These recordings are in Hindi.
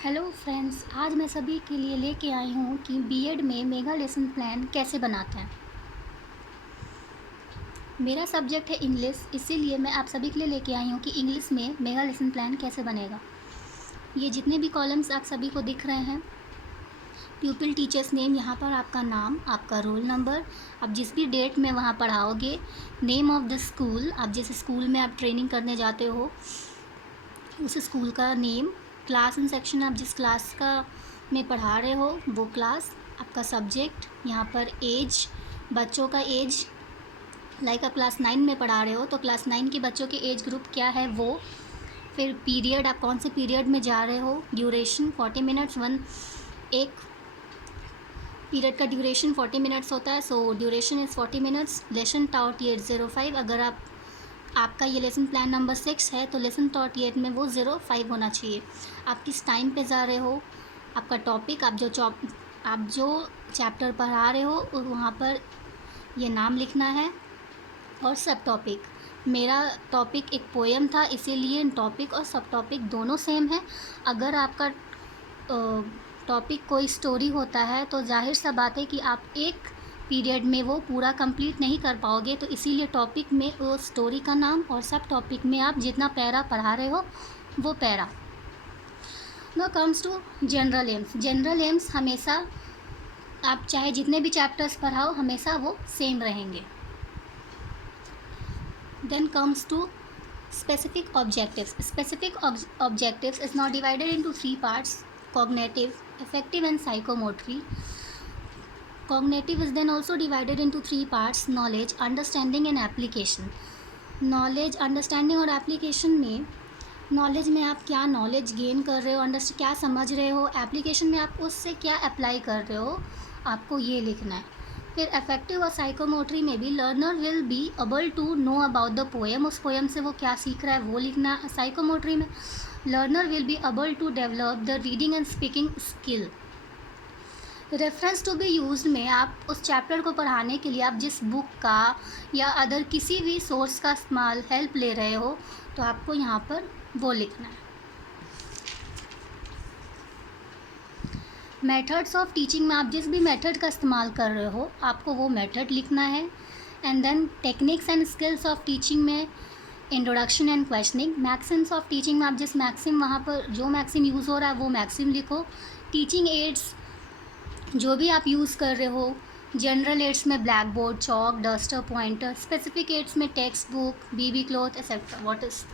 हेलो फ्रेंड्स, आज मैं सभी के लिए लेके आई हूँ कि बीएड में मेगा लेसन प्लान कैसे बनाते हैं। मेरा सब्जेक्ट है इंग्लिश, इसीलिए मैं आप सभी के लिए लेके आई हूँ कि इंग्लिश में मेगा लेसन प्लान कैसे बनेगा। ये जितने भी कॉलम्स आप सभी को दिख रहे हैं, प्यूपिल टीचर्स नेम, यहाँ पर आपका नाम, आपका रोल नंबर, आप जिस भी डेट में वहाँ पढ़ाओगे, नेम ऑफ द स्कूल, आप जिस स्कूल में आप ट्रेनिंग करने जाते हो उस स्कूल का नेम, क्लास एंड सेक्शन, आप जिस क्लास का में पढ़ा रहे हो वो क्लास, आपका सब्जेक्ट, यहाँ पर एज, बच्चों का एज, लाइक आप क्लास 9 में पढ़ा रहे हो तो क्लास 9 के बच्चों के एज ग्रुप क्या है वो, फिर पीरियड, आप कौन से पीरियड में जा रहे हो, ड्यूरेशन 40 मिनट्स, एक पीरियड का ड्यूरेशन 40 मिनट्स होता है, so duration is 40 minutes. Lesson taught 805, अगर आपका ये लेसन प्लान नंबर 6 है तो लेसन टॉट 8 में वो 05 होना चाहिए। आप किस टाइम पे जा रहे हो, आपका टॉपिक, आप जो चैप्टर पढ़ा रहे हो वहाँ पर ये नाम लिखना है, और सब टॉपिक, मेरा टॉपिक एक पोएम था इसीलिए टॉपिक और सब टॉपिक दोनों सेम है। अगर आपका टॉपिक कोई स्टोरी होता है तो जाहिर सा बात है कि आप एक पीरियड में वो पूरा कंप्लीट नहीं कर पाओगे, तो इसीलिए टॉपिक में वो स्टोरी का नाम और सब टॉपिक में आप जितना पैरा पढ़ा रहे हो वो para. Now comes to general aims. General aims हमेशा आप चाहे जितने भी चैप्टर्स पढ़ाओ हमेशा वो सेम रहेंगे। Then comes to specific objectives. Specific objectives is now divided into three parts: cognitive, affective and psychomotory. Cognitive is then also divided into three parts: knowledge, understanding and application. Knowledge, understanding और application में, नॉलेज में आप क्या नॉलेज गेन कर रहे हो, क्या समझ रहे हो, एप्लीकेशन में आप उससे क्या अप्लाई कर रहे हो, आपको ये लिखना है। फिर अफेक्टिव और साइकोमोटरी में भी learner will be able to know about the poem, उस पोएम से वो क्या सीख रहा है वो लिखना है। साइकोमोटरी में learner will be able to develop the reading and speaking skill. Reference to be used में आप उस चैप्टर को पढ़ाने के लिए आप जिस बुक का या अदर किसी भी सोर्स का इस्तेमाल हेल्प ले रहे हो तो आपको यहाँ पर वो लिखना है। मेथड्स ऑफ टीचिंग में आप जिस भी मेथड का इस्तेमाल कर रहे हो आपको वो मेथड लिखना है। And then techniques and skills of teaching में introduction and questioning. Maxims of teaching में आप जिस मैक्सिम, वहाँ पर जो मैक्सिम यूज़ हो रहा है वो मैक्सिम लिखो। टीचिंग एड्स जो भी आप यूज़ कर रहे हो, जनरल एड्स में black board, chalk, duster, pointer. Specific aids में टेक्स्ट बुक, बीबी क्लॉथ एक्सेट्रा। व्हाट इज़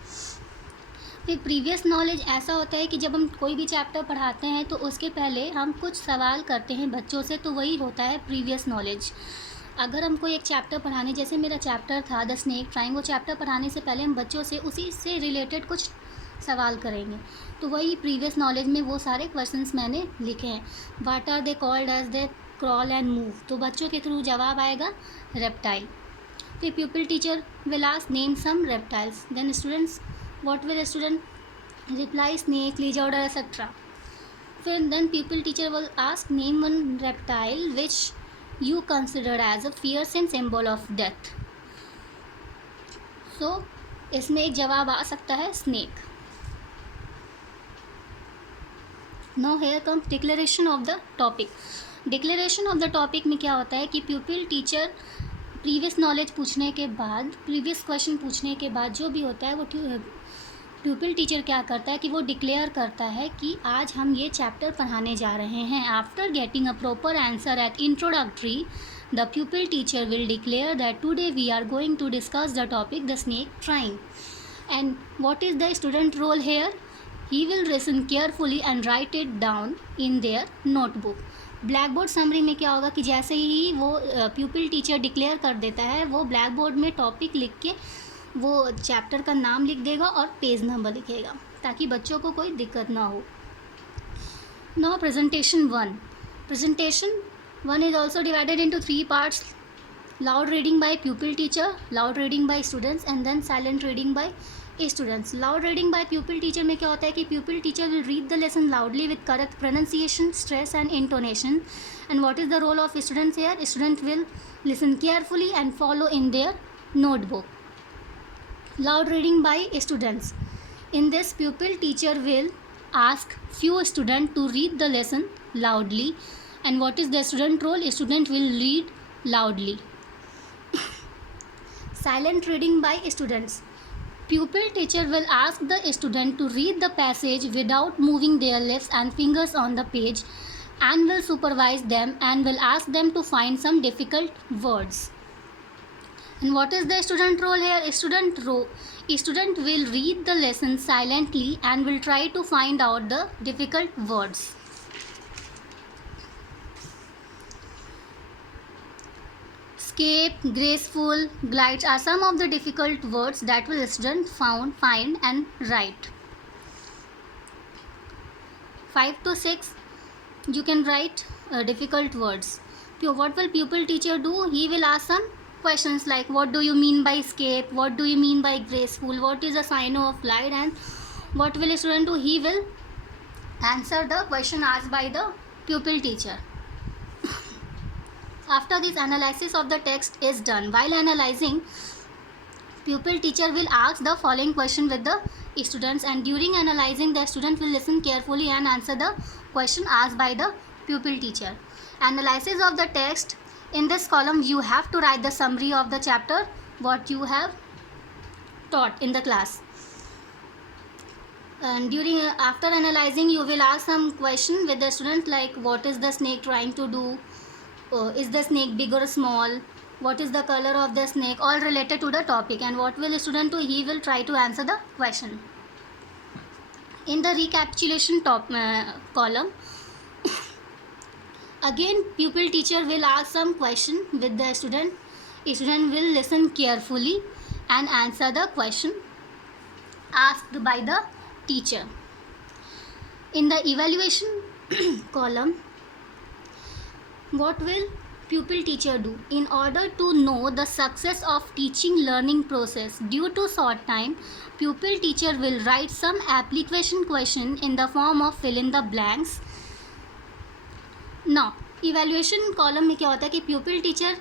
फिर प्रीवियस नॉलेज ऐसा होता है कि जब हम कोई भी चैप्टर पढ़ाते हैं तो उसके पहले हम कुछ सवाल करते हैं बच्चों से, तो वही होता है प्रीवियस नॉलेज। अगर हम कोई एक चैप्टर पढ़ाने, जैसे मेरा चैप्टर था द स्नेक ट्राइंग, वो चैप्टर पढ़ाने से पहले हम बच्चों से उसी से रिलेटेड कुछ सवाल करेंगे, तो वही प्रीवियस नॉलेज में वो सारे क्वेश्चंस मैंने लिखे हैं। What are they called as they crawl and move, तो बच्चों के थ्रू जवाब आएगा रेप्टाइल। फिर pupil teacher will ask name some reptiles, then students what will a student reply? Snake, lizard etc. Then pupil teacher will ask name one reptile which you consider as a fearsome symbol of death. So इसमें एक जवाब आ सकता है snake. Now here comes declaration of the topic. Declaration of the topic में क्या होता है कि pupil teacher प्रीवियस नॉलेज पूछने के बाद, प्रीवियस क्वेश्चन पूछने के बाद जो भी होता है वो प्यूपिल टीचर क्या करता है कि वो डिक्लेयर करता है कि आज हम ये चैप्टर पढ़ाने जा रहे हैं। After getting a proper answer at introductory, the pupil teacher will declare that today we are going to discuss the topic the snake trying. And what is the student role here? He will listen carefully and write it down in their notebook. Blackboard summary में क्या होगा कि जैसे ही वो प्यूपिल टीचर डिक्लेयर कर देता है वो ब्लैक बोर्ड में टॉपिक लिख के वो चैप्टर का नाम लिख देगा और पेज नंबर लिखेगा ताकि बच्चों को कोई दिक्कत ना हो। Now presentation one is also divided into three parts: loud reading by pupil teacher, loud reading by students and then silent reading by students. Loud reading by pupil teacher में क्या होता है कि pupil teacher will read the lesson loudly with correct pronunciation, stress and intonation. And what is the role of students here? Student will listen carefully and follow in their notebook. Loud reading by students. In this, pupil teacher will ask few students to read the lesson loudly. And what is the student role? Student will read loudly. Silent reading by students. Pupil teacher will ask the student to read the passage without moving their lips and fingers on the page, and will supervise them and will ask them to find some difficult words. And what is the student role here? Student will read the lesson silently and will try to find out the difficult words. Escape, graceful, glides are some of the difficult words that will student find and write. 5 to 6 you can write difficult words. What will pupil teacher do? He will ask some questions like what do you mean by escape, what do you mean by graceful, what is a sign of glide, and what will a student do? He will answer the question asked by the pupil teacher. After this, analysis of the text is done. While analyzing, pupil teacher will ask the following question with the students, and during analyzing, the student will listen carefully and answer the question asked by the pupil teacher. Analysis of the text. In this column, you have to write the summary of the chapter, what you have taught in the class. And after analyzing, you will ask some question with the student like what is the snake trying to do? Is the snake big or small? What is the color of the snake? All related to the topic. And what will the student do? He will try to answer the question. In the recapitulation column, again pupil teacher will ask some question with the student. Student will listen carefully and answer the question asked by the teacher. In the evaluation column, what will pupil teacher do? In order to know the success of teaching learning process due to short time, pupil teacher will write some application question in the form of fill in the blanks. Now, evaluation column में क्या होता है कि pupil teacher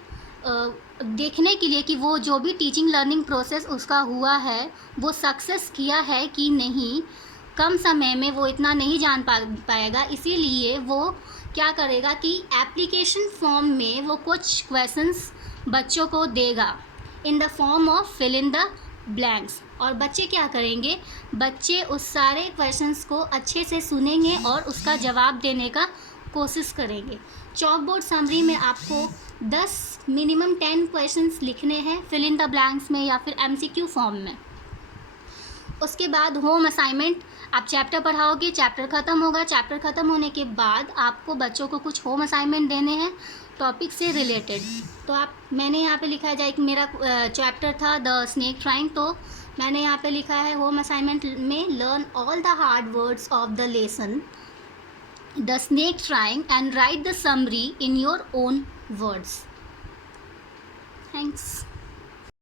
देखने के लिए कि वो जो भी टीचिंग लर्निंग प्रोसेस उसका हुआ है वो सक्सेस किया है कि नहीं, कम समय में वो इतना नहीं जान पाएगा, इसीलिए वो क्या करेगा कि एप्लीकेशन फॉर्म में वो कुछ क्वेश्चंस बच्चों को देगा in the form of fill in the blanks, और बच्चे क्या करेंगे? बच्चे उस सारे क्वेश्चंस को अच्छे से सुनेंगे और उसका जवाब देने का कोशिश करेंगे. चॉक बोर्ड समरी में आपको 10 मिनिमम 10 क्वेश्चंस लिखने हैं फिल इन द ब्लैंक्स में या फिर MCQ फॉर्म में. उसके बाद होम असाइनमेंट, आप चैप्टर पढ़ाओगे, चैप्टर ख़त्म होगा, चैप्टर ख़त्म होने के बाद आपको बच्चों को कुछ होम असाइनमेंट देने हैं टॉपिक से रिलेटेड. तो मैंने यहाँ पे लिखा है, जैसे मेरा चैप्टर था द स्नेक ट्राइंग, तो मैंने यहाँ पे लिखा है होम असाइनमेंट में learn all the hard words of the lesson the snake trying and right the summary in your own words. Thanks.